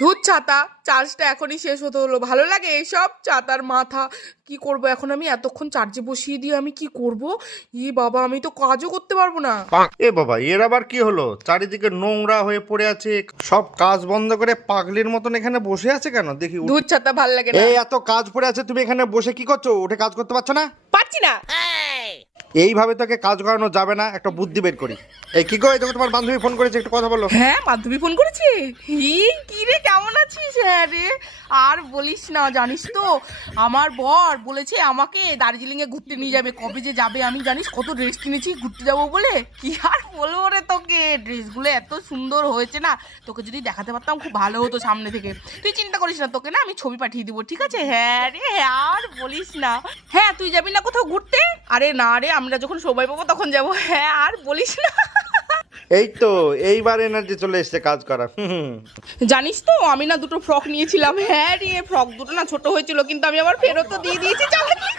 ধুর ছাতা, চার্জটা এখনই শেষ হতে হলো। ভালো লাগে এইসব ছাতার মাথা। কি করব এখন আমি? এতক্ষণ চার্জে বসিয়ে দিয়ে আমি কি করব? বাবা, আমি তো কাজও করতে পারবো না। এ বাবা, এর আবার কি হলো? চারিদিকে নোংরা হয়ে পড়ে আছে, সব কাজ বন্ধ করে পাগলির মতন এখানে বসে আছে কেন? দেখি ধুর ছাতা, ভাল লাগে না। এই এত কাজ পড়ে আছে, তুমি এখানে বসে কি করছো? উঠে কাজ করতে পারছো না? পারছি না। এইভাবে তোকে কাজ করানো যাবে না, একটা বুদ্ধি বের করি। এই কি গো, এই দেখো তোমার বান্ধবী ফোন করেছে, একটু কথা বলো। হ্যাঁ, বান্ধবী ফোন করেছে। কি রে, কেমন আছিস? হ্যাঁ রে, আর বলিস না। জানিস তো, আমার বর বলেছে আমাকে দার্জিলিং এ ঘুরতে নিয়ে যাবে। কবে যে যাবে আমি জানিস কত ড্রেস কিনেছি ঘুরতে যাবো বলে। কি আর বলবো রে তোকে, ড্রেসগুলো এত সুন্দর হয়েছে না, তোকে যদি দেখাতে পারতাম খুব ভালো হতো সামনে থেকে। তুই চিন্তা করিস না, তোকে না আমি ছবি পাঠিয়ে দিব, ঠিক আছে? হ্যাঁ রে, আর বলিস না। হ্যাঁ, তুই যাবি না কোথাও ঘুরতে? আরে না রে, আমরা যখন সময় পাবো তখন যাবো। হ্যাঁ, আর বলিস না। এই তো এইবার এনার্জি চলে এসছে কাজ করা। জানিস তো, আমি না দুটো ফ্রক নিয়েছিলাম। হ্যাঁ রে, ফ্রক দুটো না ছোট হয়েছিল, কিন্তু আমি আবার ফেরতও দিয়ে দিয়েছি। চালাকি।